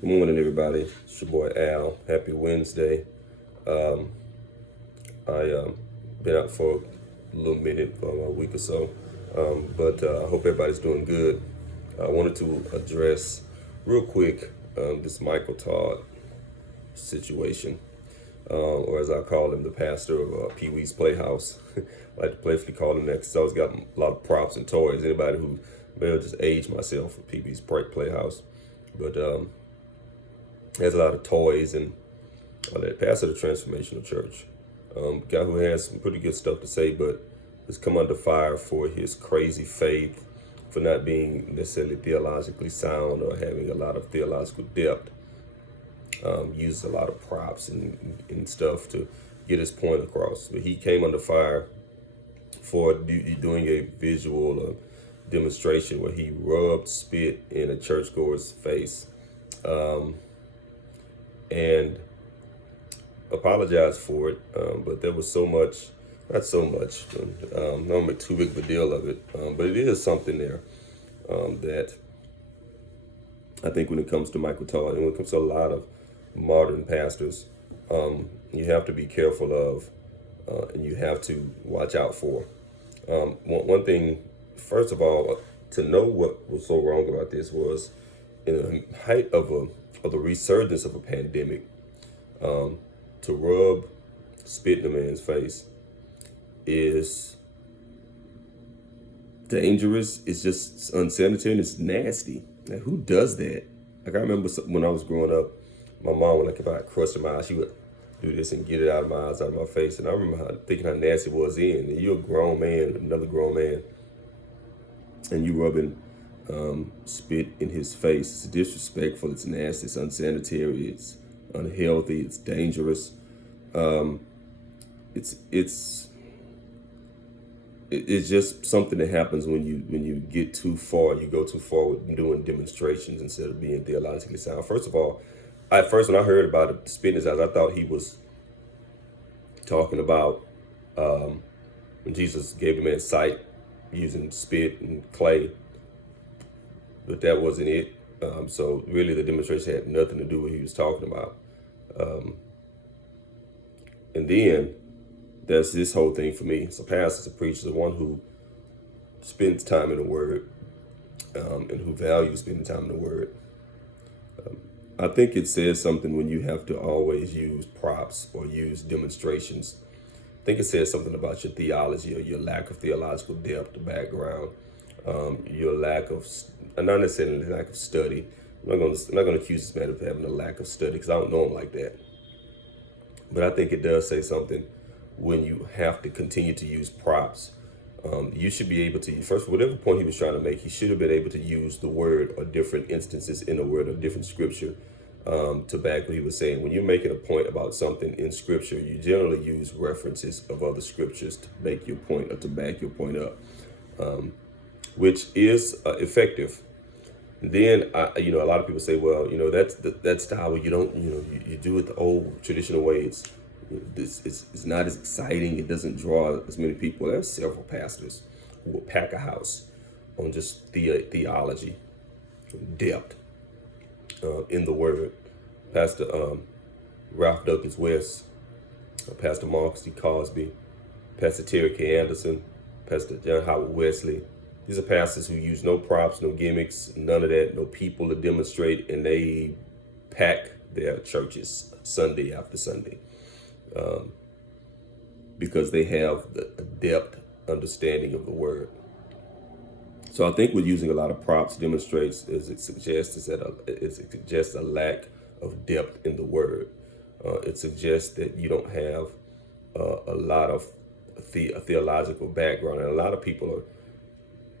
Good morning, everybody. It's your boy Al. Happy Wednesday. Um, I been out for a little minute, a week or so, but I hope everybody's doing good. I wanted to address real quick this Michael Todd situation, or as I call him, the pastor of Pee Wee's Playhouse. I like to playfully call him that because I always got a lot of props and toys. Anybody who may have just aged myself for Pee Wee's Playhouse, but has a lot of toys and that pastor of the Transformational Church. Guy who has some pretty good stuff to say, but has come under fire for his crazy faith, for not being necessarily theologically sound or having a lot of theological depth. Uses a lot of props and stuff to get his point across. But he came under fire for doing a visual demonstration where he rubbed spit in a churchgoer's face. And apologized for it, but there was so much, not so much, I don't make too big of a deal of it, but it is something there that I think when it comes to Michael Todd and when it comes to a lot of modern pastors, you have to be careful of and you have to watch out for. One thing, first of all, to know what was so wrong about this was in the height of the resurgence of a pandemic, to rub spit in a man's face is dangerous. It's just unsanitary and it's nasty. Like, who does that? Like, I remember when I was growing up, my mom, like if I had crust in my eye, she would do this and get it out of my eyes, out of my face. And I remember thinking how nasty it was then. And you're a grown man, another grown man, and you rubbing spit in his face. It's disrespectful, it's nasty, it's unsanitary, it's unhealthy, it's dangerous. It's just something that happens when you get too far. You go too far with doing demonstrations instead of being theologically sound. First of all, when I heard about it, spit in his eyes, I thought he was talking about when Jesus gave the man sight using spit and clay, but that wasn't it. So really, the demonstration had nothing to do with what he was talking about. And then there's this whole thing for me. So pastors and preachers, the one who spends time in the Word and who values spending time in the Word. I think it says something when you have to always use props or use demonstrations. I think it says something about your theology or your lack of theological depth, the background, your lack of, not necessarily lack of study. I'm not going to accuse this man of having a lack of study because I don't know him like that. But I think it does say something when you have to continue to use props. You should be able to, first, whatever point he was trying to make, he should have been able to use the word or different instances in the word or different scripture to back what he was saying. When you're making a point about something in scripture, you generally use references of other scriptures to make your point or to back your point up, which is effective. Then, a lot of people say, well, that's how you don't, you do it the old traditional way. It's not as exciting. It doesn't draw as many people. There's several pastors who will pack a house on just theology, depth in the word. Pastor Ralph Douglas West, Pastor Marcus D. Cosby, Pastor Terry K. Anderson, Pastor John Howard Wesley. These are pastors who use no props, no gimmicks, none of that, no people to demonstrate, and they pack their churches Sunday after Sunday because they have the depth understanding of the word. So I think with using a lot of props demonstrates, as it suggests, it suggests a lack of depth in the word. It suggests that you don't have a lot of theological background, and a lot of people are,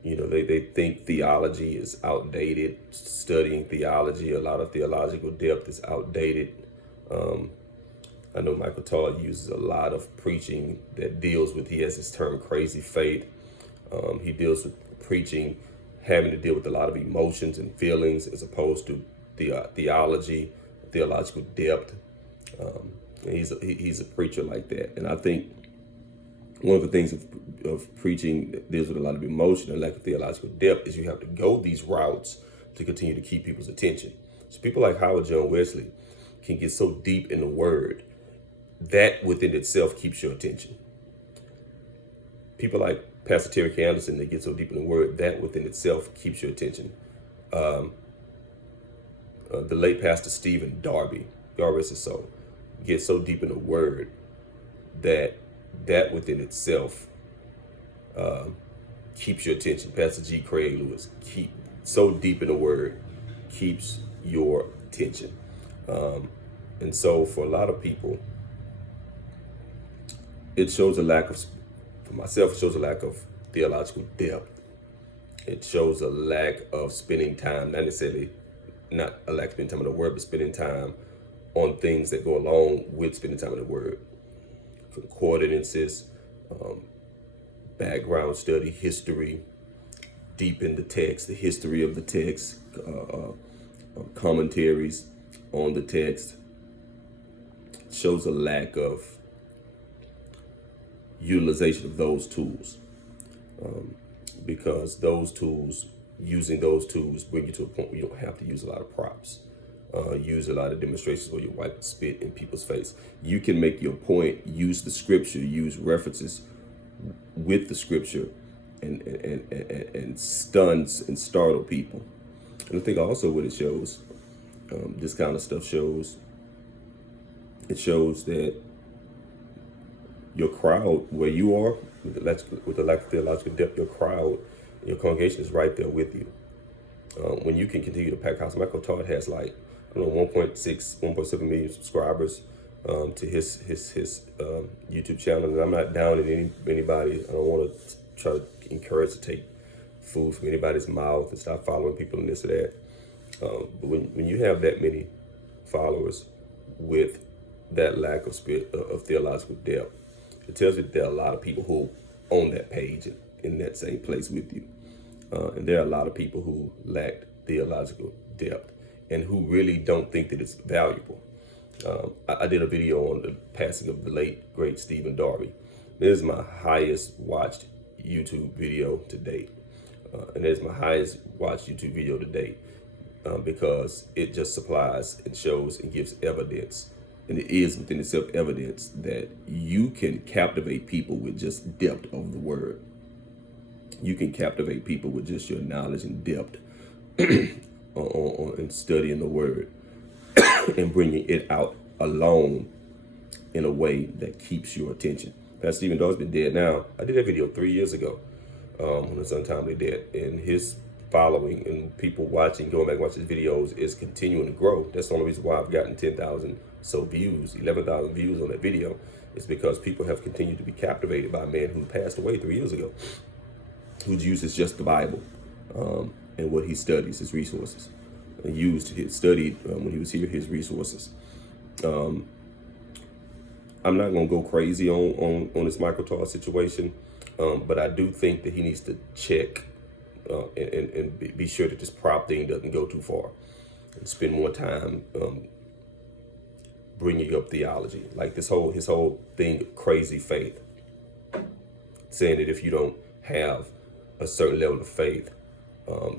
they think theology is outdated. Studying theology, a lot of theological depth is outdated. I know Michael Todd uses a lot of preaching that deals with, he has this term crazy faith. He deals with preaching having to deal with a lot of emotions and feelings as opposed to theology, theological depth. And he's a preacher like that. And I think one of the things of preaching that deals with a lot of emotion and lack of theological depth is you have to go these routes to continue to keep people's attention. So people like Howard John Wesley can get so deep in the word that within itself keeps your attention. People like Pastor Terry K. Anderson, they get so deep in the word that within itself keeps your attention. The late Pastor Stephen Darby, God rest his soul, gets so deep in the word that within itself keeps your attention. Pastor G. Craig Lewis, keep so deep in the word keeps your attention. And so for a lot of people, it shows a lack of, for myself, it shows a lack of theological depth. It shows a lack of spending time, not necessarily, not a lack of spending time in the word, but spending time on things that go along with spending time in the word. Concordance, background study, history, deep in the text, the history of the text, commentaries on the text. It shows a lack of utilization of those tools, because using those tools bring you to a point where you don't have to use a lot of props, use a lot of demonstrations where you wipe spit in people's face. You can make your point, use the scripture, use references with the scripture, and stuns and startle people. And I think also what it shows, this kind of stuff shows, it shows that your crowd, where you are, with the lack of theological depth, your crowd, your congregation is right there with you. When you can continue to pack house, Michael Todd has like, I don't know, 1.7 million subscribers to his YouTube channel. And I'm not down in anybody. I don't want to try to encourage to take food from anybody's mouth and stop following people and this or that. But when you have that many followers with that lack of theological depth, it tells you that there are a lot of people who own that page in that same place with you. And there are a lot of people who lack theological depth and who really don't think that it's valuable. I did a video on the passing of the late, great Stephen Darby. This is my highest watched YouTube video to date. And it's my highest watched YouTube video to date because it just supplies and shows and gives evidence. And it is within itself evidence that you can captivate people with just depth of the word. You can captivate people with just your knowledge and depth on studying the word and bringing it out alone in a way that keeps your attention. Pastor Stephen Darby's been dead now. I did that video 3 years ago when his untimely death, and his following and people watching, going back and watching his videos is continuing to grow. That's the only reason why I've gotten 10,000 so views, 11,000 views on that video. Is because people have continued to be captivated by a man who passed away 3 years ago, who uses just the Bible and what he studies, his resources, and studied when he was here, his resources. I'm not gonna go crazy on this Michael Todd situation, but I do think that he needs to check and be sure that this prop thing doesn't go too far, and spend more time bringing up theology, like his whole thing, crazy faith, saying that if you don't have a certain level of faith,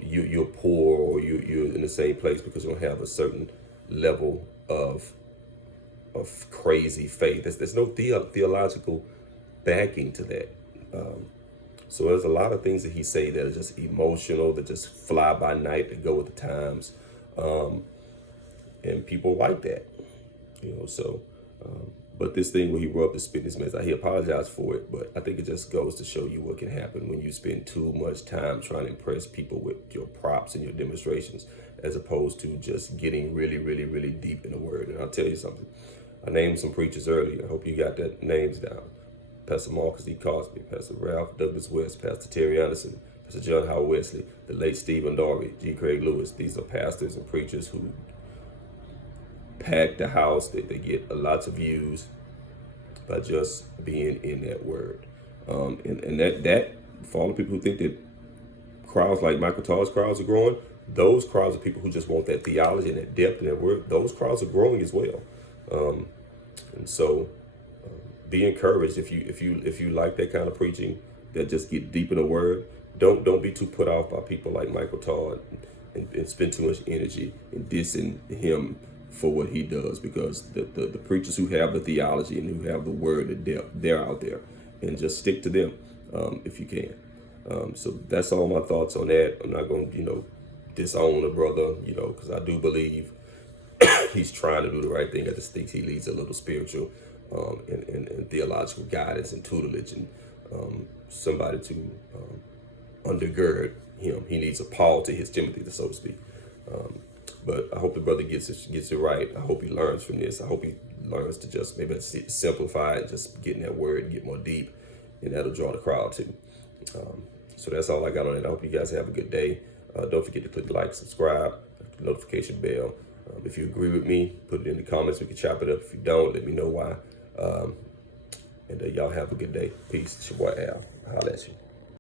you're poor, or you're in the same place because you don't have a certain level of crazy faith. There's no theological backing to that. So there's a lot of things that he say that are just emotional, that just fly by night, that go with the times, and people like that, So, but this thing where he rubbed the spit in his mouth, he apologized for it, but I think it just goes to show you what can happen when you spend too much time trying to impress people with your props and your demonstrations, as opposed to just getting really, really, really deep in the word. And I'll tell you something. I named some preachers earlier. I hope you got that names down. Pastor Marcus D. Cosby, Pastor Ralph Douglas West, Pastor Terry Anderson, Pastor John Howard Wesley, the late Stephen Darby, G. Craig Lewis. These are pastors and preachers who pack the house. They get lots of views by just being in that word. And that for all the people who think that crowds like Michael Todd's crowds are growing, those crowds are people who just want that theology and that depth in that word. Those crowds are growing as well. And so be encouraged if you like that kind of preaching that just get deep in the word. Don't be too put off by people like Michael Todd and spend too much energy in dissing him for what he does, because the preachers who have the theology and who have the word, they're out there, and just stick to them if you can. So that's all my thoughts on that. I'm not going to, disown a brother, because I do believe he's trying to do the right thing. I just think he needs a little spiritual and theological guidance and tutelage, and somebody to undergird him. He needs a Paul to his Timothy, so to speak. But I hope the brother gets it right. I hope he learns from this. I hope he learns to just maybe simplify it, just get in that word and get more deep, and that'll draw the crowd too. So that's all I got on it. I hope you guys have a good day. Don't forget to click the like, subscribe, notification bell. If you agree with me, put it in the comments. We can chop it up. If you don't, let me know why. And y'all have a good day. Peace. It's your boy Al. Holla at you.